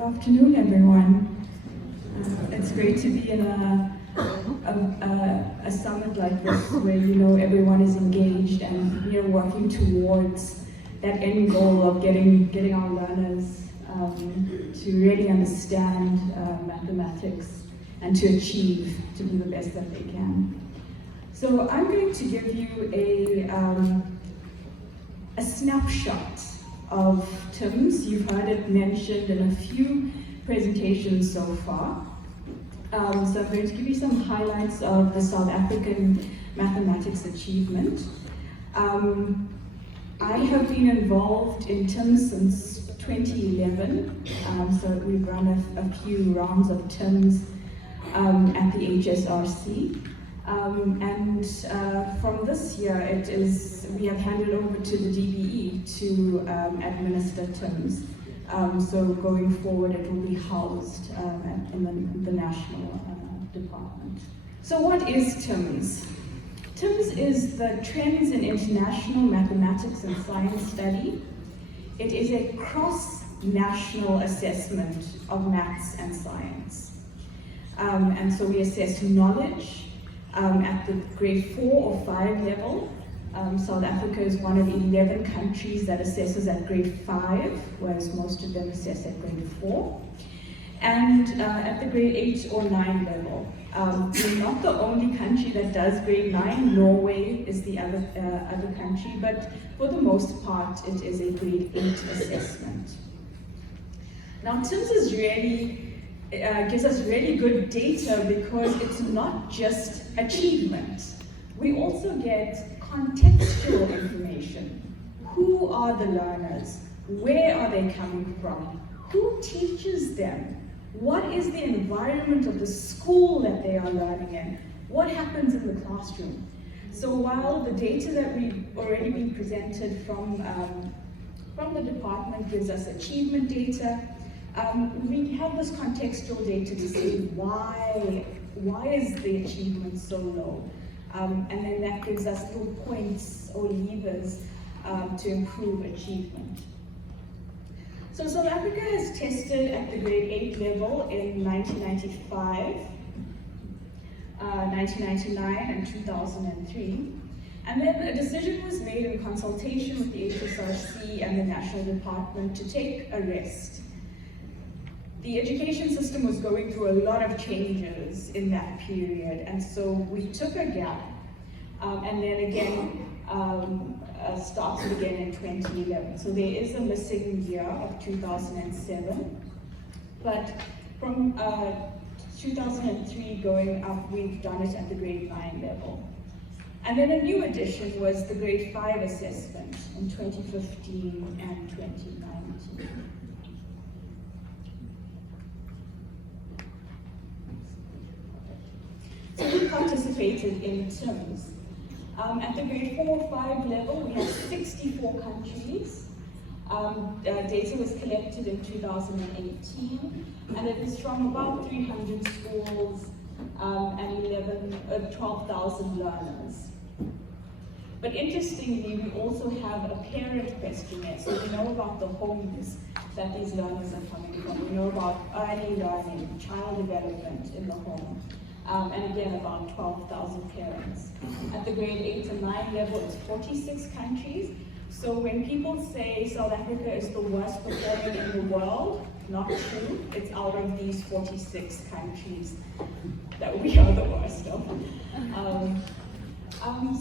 afternoon, everyone. It's great to be in a summit like this where everyone is engaged and working towards that end goal of getting our learners to really understand mathematics and to achieve, to do the best that they can. So I'm going to give you a snapshot of TIMSS. You've heard it mentioned in a few presentations so far. So I'm going to give you some highlights of the South African mathematics achievement. I have been involved in TIMSS since 2011, so we've run a few rounds of TIMSS at the HSRC. And from this year, we have handed over to the DBE to administer TIMSS. So going forward, it will be housed in the national department. So what is TIMSS? TIMSS is the Trends in International Mathematics and Science Study. It is a cross-national assessment of maths and science. And so we assess knowledge at the grade 4 or 5 level. South Africa is one of 11 countries that assesses at grade 5, whereas most of them assess at grade 4. And at the grade 8 or 9 level. We're not the only country that does grade 9. Norway is the other country, but for the most part, it is a grade 8 assessment. Now, TIMSS is really gives us really good data because it's not just achievement. We also get contextual information. Who are the learners? Where are they coming from? Who teaches them? What is the environment of the school that they are learning in? What happens in the classroom? So while the data that we've already been presented from the department gives us achievement data, we have this contextual data to see why is the achievement so low? And then that gives us little points or levers to improve achievement. So South Africa has tested at the grade 8 level in 1995, 1999 and 2003. And then a decision was made in consultation with the HSRC and the National Department to take a rest. The education system was going through a lot of changes in that period, and so we took a gap, and then again started again in 2011. So there is a missing year of 2007, but from 2003 going up, we've done it at the grade 9 level. And then a new addition was the grade 5 assessment in 2015 and 2019. So we participated in TIMSS. At the grade 4 or 5 level, we have 64 countries. Data was collected in 2018, and it is from about 300 schools and 12,000 learners. But interestingly, we also have a parent questionnaire, so we know about the homes that these learners are coming from. We know about early learning, child development in the home. And again, about 12,000 parents. At the grade 8 and 9 level, it's 46 countries. So when people say South Africa is the worst performing in the world, not true. It's out of these 46 countries that we are the worst of.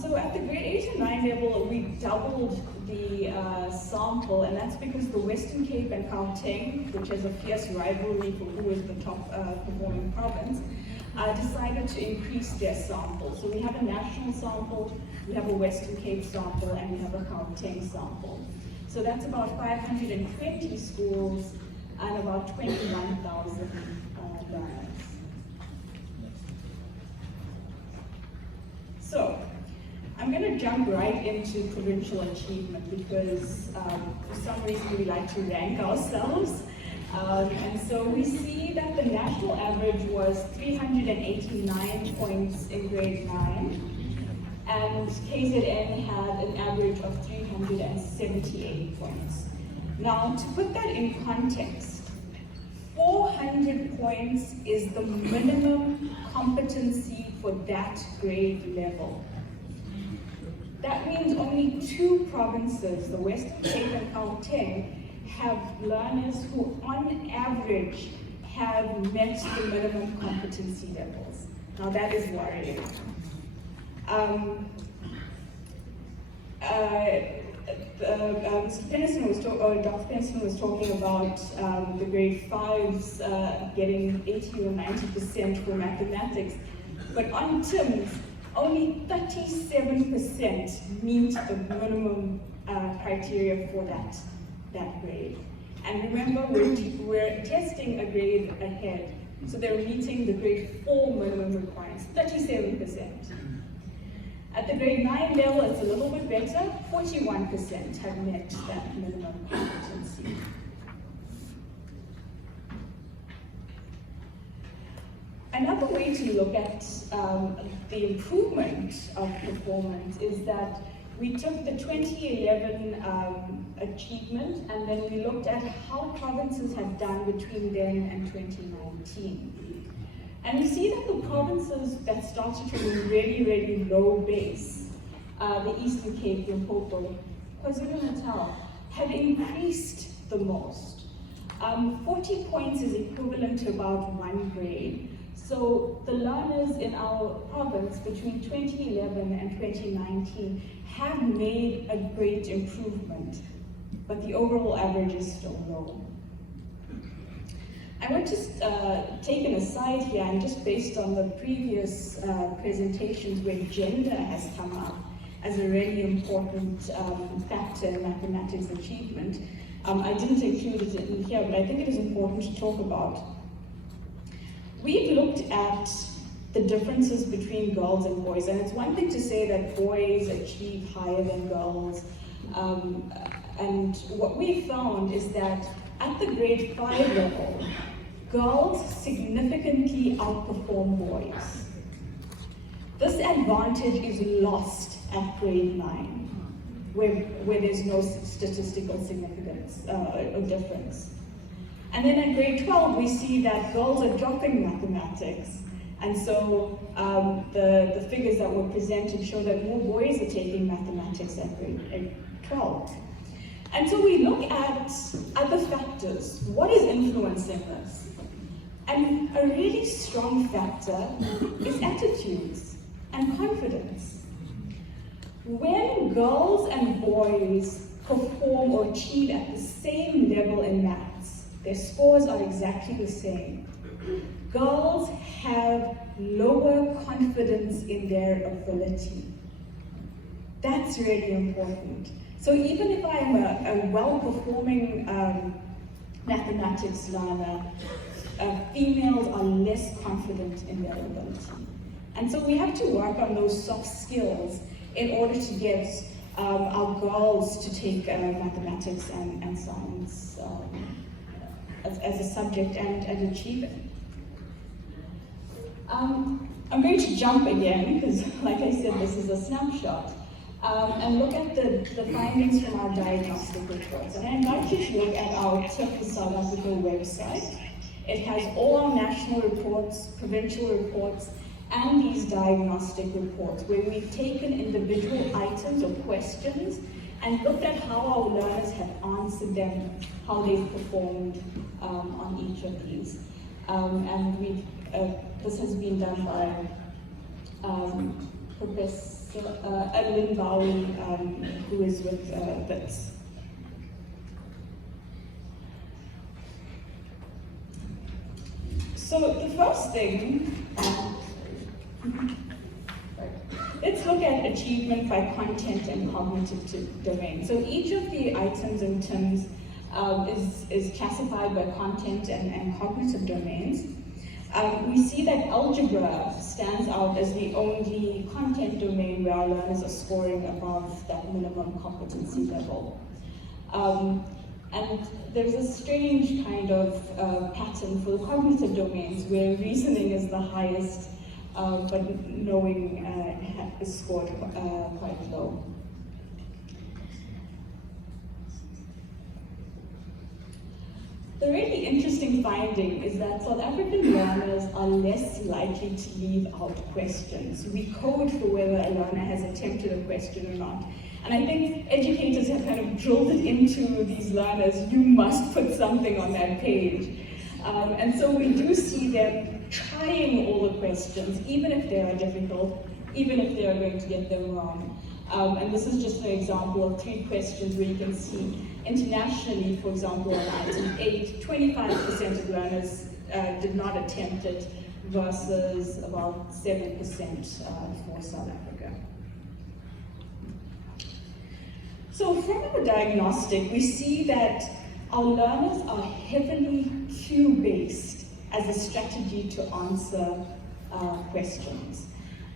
So at the grade 8 and 9 level, we doubled the sample, and that's because the Western Cape and Gauteng, which has a fierce rivalry for who is the top performing province, decided to increase their sample. So we have a national sample, we have a Western Cape sample, and we have a Gauteng sample. So that's about 520 schools and about 21,000 learners. So I'm going to jump right into provincial achievement because for some reason we like to rank ourselves. And so we see that the national average was 389 points in grade 9, and KZN had an average of 378 points. Now, to put that in context, 400 points is the minimum competency for that grade level. That means only 2 provinces, the Western Cape and Gauteng, have learners who on average have met the minimum competency levels. Now that is worrying. Dr. Pennison was talking about the grade 5s getting 80 or 90% for mathematics, but on TIMSS, only 37% meet the minimum criteria for that grade. And remember, we're testing a grade ahead, so they're meeting the grade 4 minimum requirements, 37%. At the grade 9 level, it's a little bit better, 41% have met that minimum competency. Another way to look at the improvement of performance is that we took the 2011 achievement and then we looked at how provinces have done between then and 2019. And we see that the provinces that started from a really, really low base, the Eastern Cape, Limpopo, KwaZulu-Natal, have increased the most. 40 points is equivalent to about 1 grade. So the learners in our province between 2011 and 2019 have made a great improvement, but the overall average is still low. I want to take an aside here, and just based on the previous presentations where gender has come up as a really important factor in mathematics achievement, I didn't include it in here, but I think it is important to talk about. We've looked at the differences between girls and boys, and it's one thing to say that boys achieve higher than girls, and what we found is that at the grade 5 level, girls significantly outperform boys. This advantage is lost at grade 9, where there's no statistical significance or difference. And then at grade 12, we see that girls are dropping mathematics. And so the figures that were presented show that more boys are taking mathematics at grade 12. And so we look at other factors. What is influencing this? And a really strong factor is attitudes and confidence. When girls and boys perform or achieve at the same level in maths, their scores are exactly the same. Girls have lower confidence in their ability. That's really important. So even if I am a well-performing mathematics learner, females are less confident in their ability. And so we have to work on those soft skills in order to get our girls to take mathematics and science as a subject and achieve it. I'm going to jump again, because like I said, this is a snapshot, and look at the findings from our diagnostic reports. And I invite you to look at our TIMSS South Africa website. It has all our national reports, provincial reports, and these diagnostic reports, where we've taken individual items or questions and looked at how our learners have answered them, how they've performed on each of these. And this has been done by Professor Adeline Bowie, who is with BITS. So the first thing, let's look at achievement by content and cognitive domain. So each of the items in TIMSS is classified by content and cognitive domains. We see that algebra stands out as the only content domain where our learners are scoring above that minimum competency level. And there's a strange kind of pattern for the cognitive domains where reasoning is the highest, but knowing is scored quite low. The really interesting finding is that South African learners are less likely to leave out questions. We code for whether a learner has attempted a question or not. And I think educators have kind of drilled it into these learners, you must put something on that page. And so we do see them trying all the questions, even if they are difficult, even if they are going to get them wrong. And this is just an example of 3 questions where you can see internationally, for example, on item 8, 25% of learners did not attempt it versus about 7% for South Africa. So from our diagnostic, we see that our learners are heavily cue-based as a strategy to answer questions.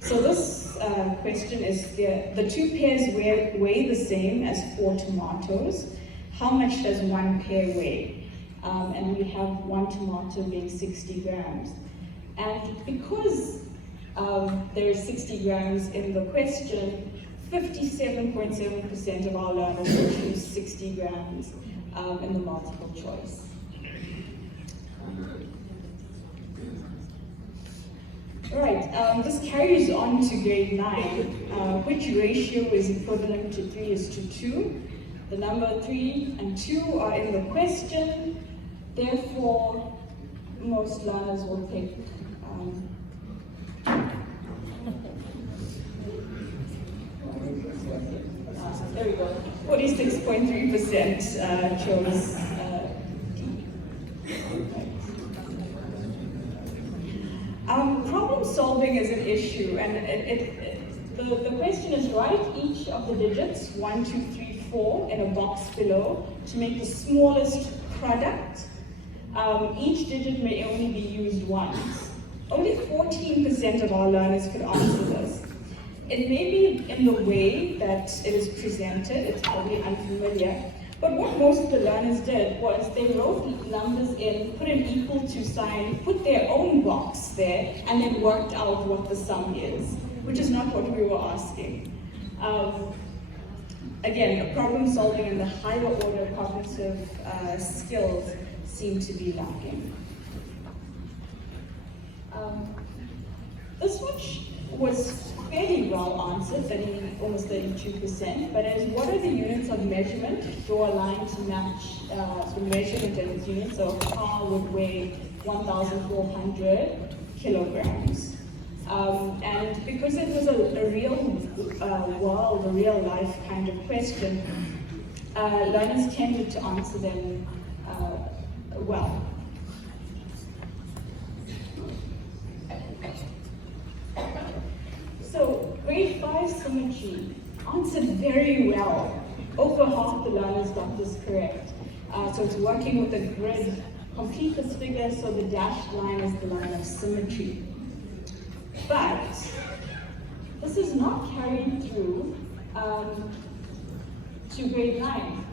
So this question is, the 2 pears weigh the same as 4 tomatoes. How much does 1 pear weigh? And we have 1 tomato being 60 grams. And because there is 60 grams in the question, 57.7% of our learners will choose 60 grams in the multiple choice. All right, this carries on to grade 9. Which ratio is equivalent to 3:2? The number 3 and 2 are in the question, therefore most learners will pick there we go, 46.3% chose D. Problem solving is an issue, and the question is write each of the digits, 1, 2, 3, 4, in a box below to make the smallest product. Each digit may only be used once. Only 14% of our learners could answer this. It may be in the way that it is presented, it's probably unfamiliar, but what most of the learners did was they wrote numbers in, put an equal to sign, put their own box there, and then worked out what the sum is, which is not what we were asking. Again, the problem solving and the higher order cognitive skills seem to be lacking. This one was fairly well answered, almost 32%, but as what are the units of measurement? Draw a line to match the measurement and its units. So a car would weigh 1,400 kilograms. And because it was a real world, a real life kind of question, learners tended to answer them well. So grade 5 symmetry answered very well. Over half the learners got this correct. So it's working with a grid. Complete this figure so the dashed line is the line of symmetry. But this is not carried through to grade 9.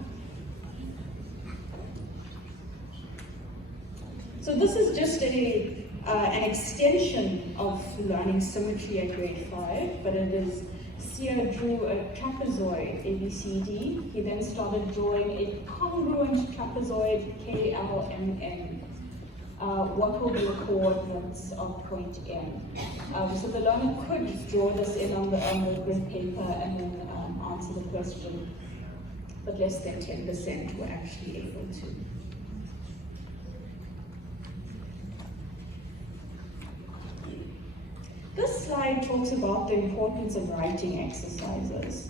So this is just an extension of learning symmetry at grade 5, but it is, Sia drew a trapezoid, ABCD. He then started drawing a congruent trapezoid, KLMN. What will be the coordinates of point M? So the learner could draw this in on the grid paper and then answer the question, but less than 10% were actually able to. This slide talks about the importance of writing exercises.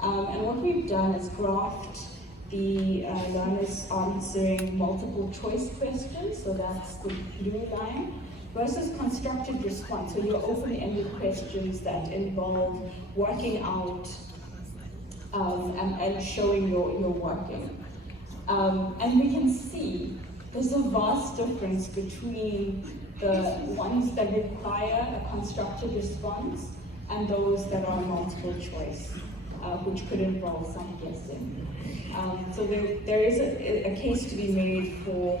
And what we've done is graphed the learners answering multiple choice questions, so that's the blue line, versus constructed response, so your open-ended questions that involve working out and showing your working. And we can see there's a vast difference between the ones that require a constructed response and those that are multiple choice, which could involve some guessing. So there is a case to be made for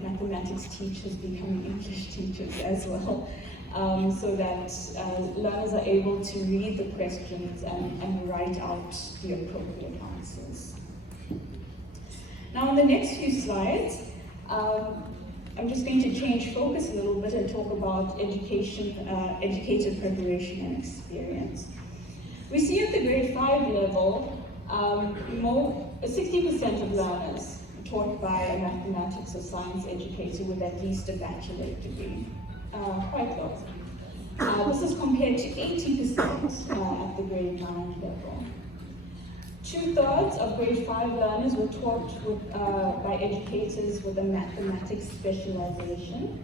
mathematics teachers becoming English teachers as well, so that learners are able to read the questions and write out the appropriate answers. Now in the next few slides, I'm just going to change focus a little bit and talk about education, educator preparation and experience. We see at the grade 5 level, 60% of learners are taught by a mathematics or science educator with at least a bachelor's degree, quite low. This is compared to 80% at the grade 9 level. 2/3 of grade 5 learners were taught by educators with a mathematics specialization.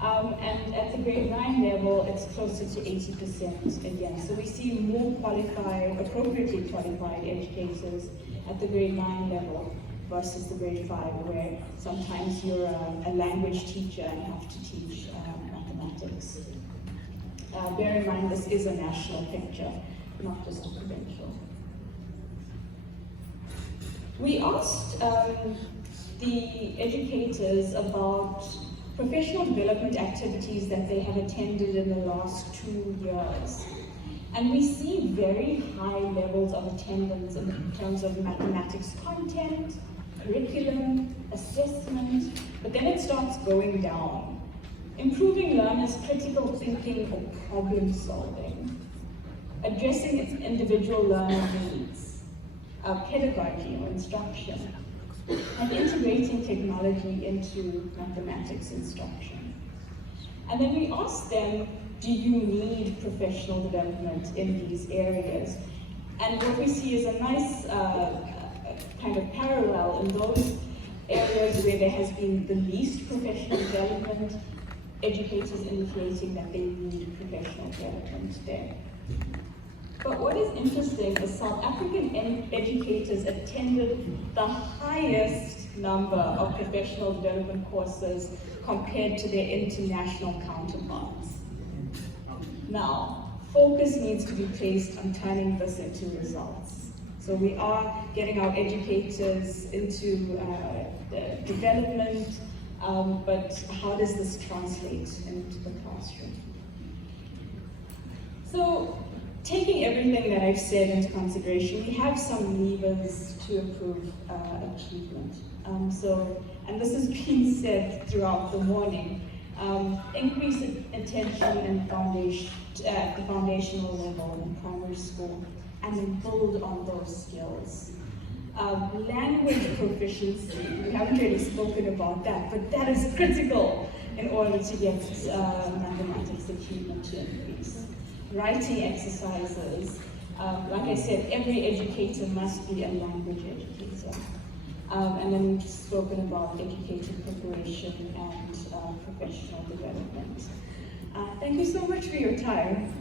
And at the grade 9 level, it's closer to 80% again. So we see more qualified, appropriately qualified educators at the grade 9 level versus the grade 5, where sometimes you're a language teacher and have to teach mathematics. Bear in mind, this is a national picture, not just a provincial. We asked the educators about professional development activities that they have attended in the last 2 years. And we see very high levels of attendance in terms of mathematics content, curriculum, assessment, but then it starts going down. Improving learners' critical thinking or problem solving, addressing its individual learner needs, pedagogy or instruction, and integrating technology into mathematics instruction. And then we asked them, do you need professional development in these areas? And what we see is a nice kind of parallel in those areas where there has been the least professional development, educators indicating that they need professional development there. But what is interesting is South African educators attended the highest number of professional development courses compared to their international counterparts. Now, focus needs to be placed on turning this into results. So we are getting our educators into development, but how does this translate into the classroom? So, taking everything that I've said into consideration, we have some levers to improve achievement. And this has been said throughout the morning. Increase attention and foundation at the foundational level in primary school, and then build on those skills. Language proficiency, we haven't really spoken about that, but that is critical in order to get mathematics achievement to increase. Writing exercises, like I said, every educator must be a language educator. And then we've spoken about educator preparation and professional development. Thank you so much for your time.